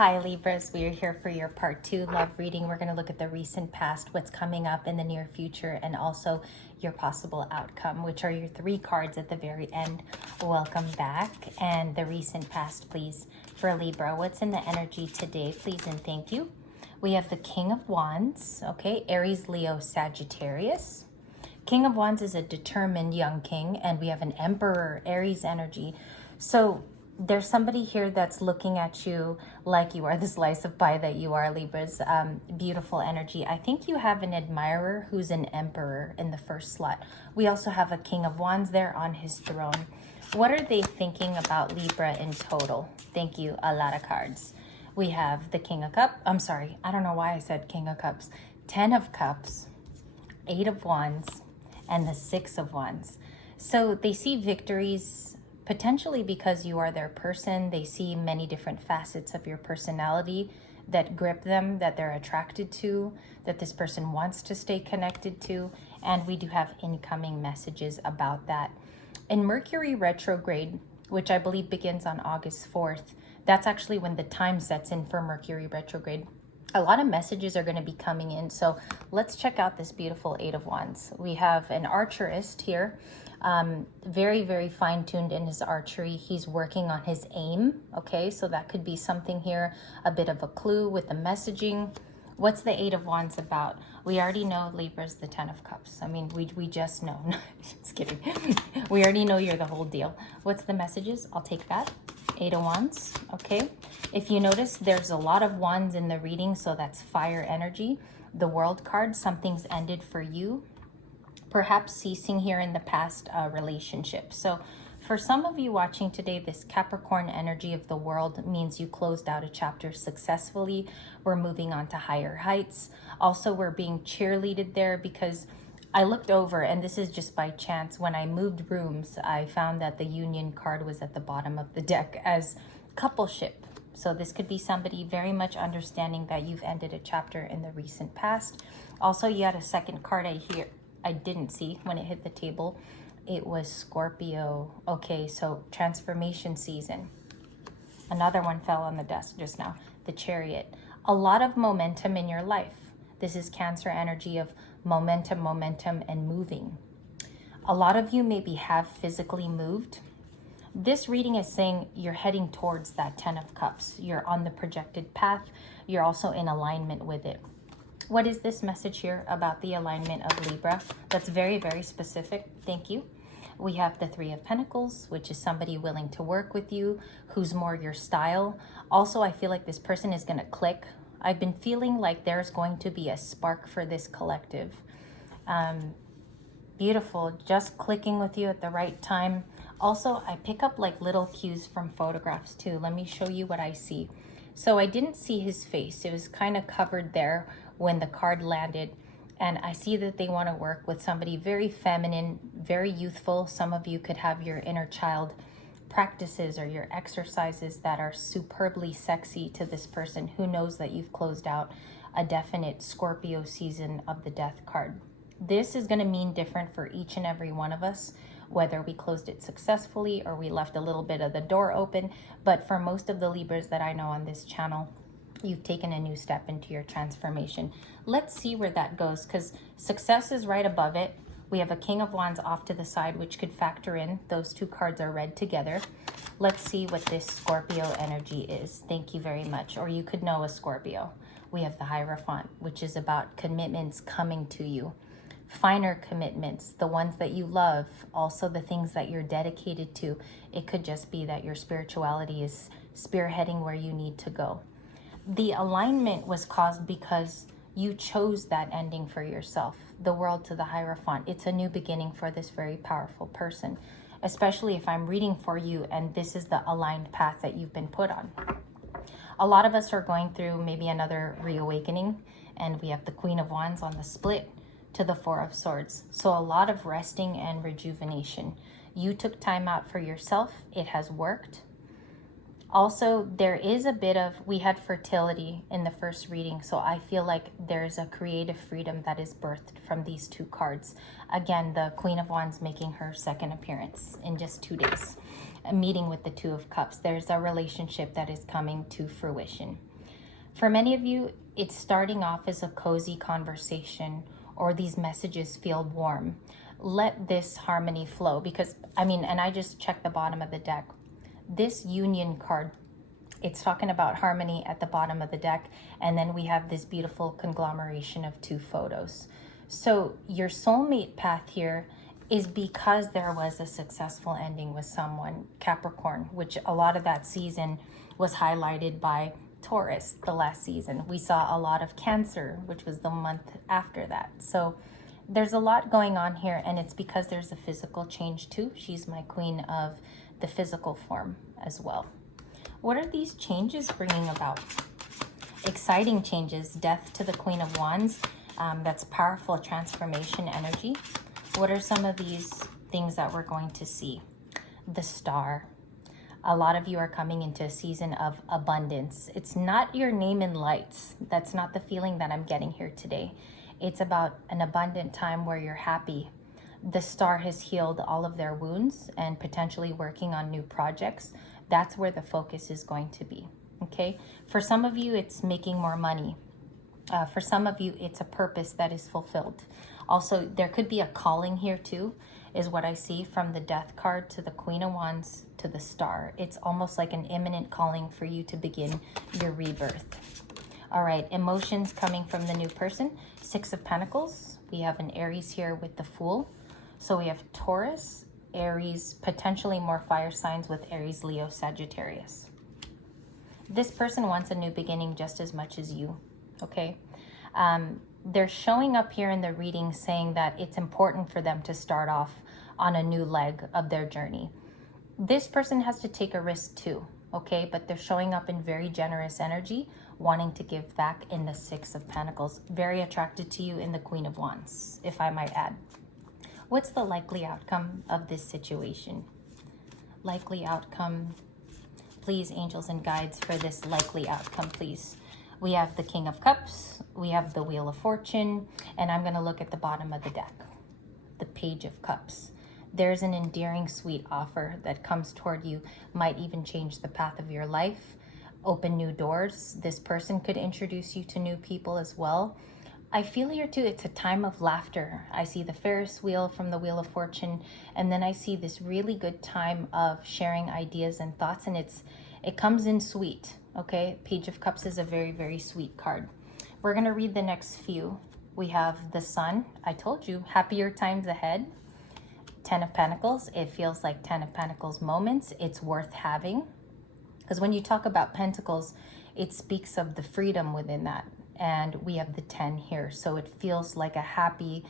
Hi Libras, we are here for your part 2 love reading. We're going to look at the recent past, what's coming up in the near future, and also your possible outcome, which are your 3 cards at the very end. Welcome back. And the recent past, please, for Libra. What's in the energy today, please and thank you. We have the King of Wands, okay, Aries, Leo, Sagittarius. King of Wands is a determined young king, and we have an Emperor, Aries energy. So there's somebody here that's looking at you like you are the slice of pie that you are, Libras. Beautiful energy. I think you have an admirer who's an emperor in the first slot. We also have a King of Wands there on his throne. What are they thinking about Libra in total? Thank you. A lot of cards. We have the King of Cups. I'm sorry. I don't know why I said King of Cups. 10 of Cups, 8 of Wands, and the 6 of Wands. So they see victories potentially because you are their person. They see many different facets of your personality that grip them, that they're attracted to, that this person wants to stay connected to. And we do have incoming messages about that. In Mercury retrograde, which I believe begins on August 4th, that's actually when the time sets in for Mercury retrograde. A lot of messages are going to be coming in. So let's check out this beautiful 8 of Wands. We have an archerist here. Very, very fine-tuned in his archery. He's working on his aim. Okay, so that could be something here, a bit of a clue with the messaging. What's the 8 of Wands about? We already know Libra's the 10 of Cups. I mean, we just know. Just kidding. We already know you're the whole deal. What's the messages? I'll take that. 8 of Wands. Okay. If you notice, there's a lot of wands in the reading, so that's fire energy. The World card, something's ended for you. Perhaps ceasing here in the past relationship. So for some of you watching today, this Capricorn energy of the World means you closed out a chapter successfully. We're moving on to higher heights. Also, we're being cheerleaded there because I looked over, and this is just by chance, when I moved rooms, I found that the Union card was at the bottom of the deck as coupleship. So this could be somebody very much understanding that you've ended a chapter in the recent past. Also, you had a second card I didn't see when it hit the table. It was Scorpio. Okay, so transformation season. Another one fell on the desk just now. The Chariot. A lot of momentum in your life. This is Cancer energy of momentum, and moving. A lot of you maybe have physically moved. This reading is saying you're heading towards that 10 of Cups. You're on the projected path. You're also in alignment with it. What is this message here about the alignment of Libra? That's very, very specific. Thank you. We have the 3 of Pentacles, which is somebody willing to work with you, who's more your style. Also, I feel like this person is going to click. I've been feeling like there's going to be a spark for this collective. Beautiful. Just clicking with you at the right time. Also, I pick up like little cues from photographs too. Let me show you what I see. So I didn't see his face. It was kind of covered there when the card landed. And I see that they want to work with somebody very feminine, very youthful. Some of you could have your inner child practices or your exercises that are superbly sexy to this person who knows that you've closed out a definite Scorpio season of the Death card. This is going to mean different for each and every one of us, whether we closed it successfully or we left a little bit of the door open. But for most of the Libras that I know on this channel, you've taken a new step into your transformation. Let's see where that goes, because success is right above it. We have a King of Wands off to the side, which could factor in. Those 2 cards are read together. Let's see what this Scorpio energy is. Thank you very much. Or you could know a Scorpio. We have the Hierophant, which is about commitments coming to you. Finer commitments, the ones that you love, also the things that you're dedicated to. It could just be that your spirituality is spearheading where you need to go. The alignment was caused because you chose that ending for yourself. The World to the Hierophant. It's a new beginning for this very powerful person, especially if I'm reading for you and this is the aligned path that you've been put on. A lot of us are going through maybe another reawakening, and we have the Queen of Wands on the split to the 4 of Swords. So a lot of resting and rejuvenation. You took time out for yourself. It has worked. Also, there is a bit of, we had fertility in the first reading, so I feel like there's a creative freedom that is birthed from these 2 cards. Again, the Queen of Wands making her second appearance in just 2 days. meeting with the Two of Cups. There's a relationship that is coming to fruition. For many of you, it's starting off as a cozy conversation, or these messages feel warm. Let this harmony flow, because and I just checked the bottom of the deck. This Union card, it's talking about harmony at the bottom of the deck, and then we have this beautiful conglomeration of two photos. So your soulmate path here is because there was a successful ending with someone, Capricorn, which a lot of that season was highlighted by Taurus. The last season we saw a lot of Cancer, which was the month after that. So there's a lot going on here, and it's because there's a physical change too. She's my queen of the physical form as well. What are these changes bringing about? Exciting changes. Death to the Queen of Wands. That's powerful transformation energy. What are some of these things that we're going to see? The Star. A lot of you are coming into a season of abundance. It's not your name in lights. That's not the feeling that I'm getting here today. It's about an abundant time where you're happy. The Star has healed all of their wounds and potentially working on new projects. That's where the focus is going to be, okay? For some of you, it's making more money. For some of you, it's a purpose that is fulfilled. Also, there could be a calling here too, is what I see from the Death card to the Queen of Wands to the Star. It's almost like an imminent calling for you to begin your rebirth. All right, emotions coming from the new person. Six of Pentacles. We have an Aries here with the Fool. So we have Taurus, Aries, potentially more fire signs with Aries, Leo, Sagittarius. This person wants a new beginning just as much as you, okay? They're showing up here in the reading saying that it's important for them to start off on a new leg of their journey. This person has to take a risk too, okay? But they're showing up in very generous energy, wanting to give back in the Six of Pentacles. Very attracted to you in the Queen of Wands, if I might add. What's the likely outcome of this situation? Likely outcome. Please, angels and guides, for this likely outcome, please. We have the King of Cups, we have the Wheel of Fortune, and I'm going to look at the bottom of the deck, the Page of Cups. There's an endearing, sweet offer that comes toward you, might even change the path of your life, open new doors. This person could introduce you to new people as well. I feel here too, it's a time of laughter. I see the Ferris wheel from the Wheel of Fortune, and then I see this really good time of sharing ideas and thoughts, and it comes in sweet. Okay, Page of Cups is a very, very sweet card. We're going to read the next few. We have the Sun. I told you, happier times ahead. Ten of Pentacles. It feels like Ten of Pentacles moments. It's worth having. Because when you talk about Pentacles, it speaks of the freedom within that. And we have the 10 here. So it feels like a happy,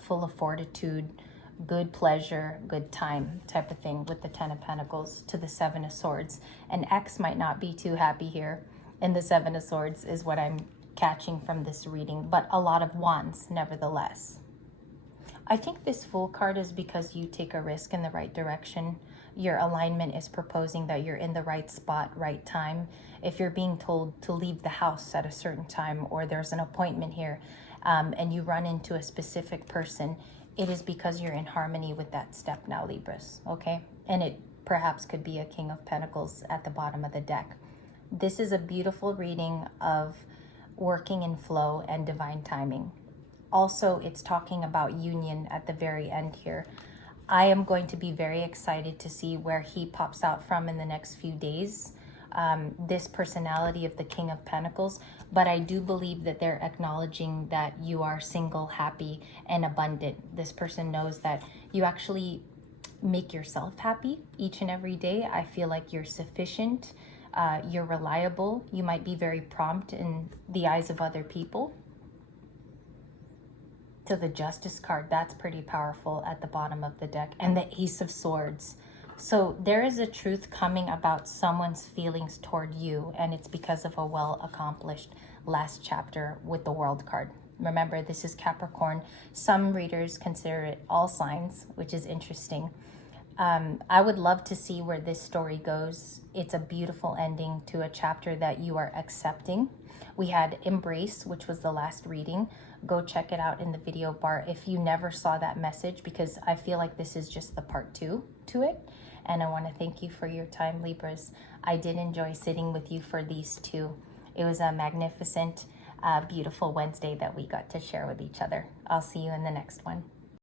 full of fortitude, good pleasure, good time type of thing with the Ten of Pentacles to the Seven of Swords. An ex might not be too happy here. And the Seven of Swords is what I'm catching from this reading, but a lot of wands nevertheless. I think this Fool card is because you take a risk in the right direction. Your alignment is proposing that you're in the right spot, right time. If you're being told to leave the house at a certain time, or there's an appointment here, and you run into a specific person, it is because you're in harmony with that step now, Libras, okay? And it perhaps could be a King of Pentacles at the bottom of the deck. This is a beautiful reading of working in flow and divine timing. Also, it's talking about union at the very end here. I am going to be very excited to see where he pops out from in the next few days. This personality of the King of Pentacles, but I do believe that they're acknowledging that you are single, happy, and abundant. This person knows that you actually make yourself happy each and every day. I feel like you're sufficient, you're reliable, you might be very prompt in the eyes of other people. To the Justice card, that's pretty powerful at the bottom of the deck, and the Ace of Swords. So there is a truth coming about someone's feelings toward you, and it's because of a well-accomplished last chapter with the World card. Remember, this is Capricorn. Some readers consider it all signs, which is interesting. I would love to see where this story goes. It's a beautiful ending to a chapter that you are accepting. We had Embrace, which was the last reading. Go check it out in the video bar if you never saw that message, because I feel like this is just the part 2 to it. And I want to thank you for your time, Libras. I did enjoy sitting with you for these two. It was a magnificent, beautiful Wednesday that we got to share with each other. I'll see you in the next one.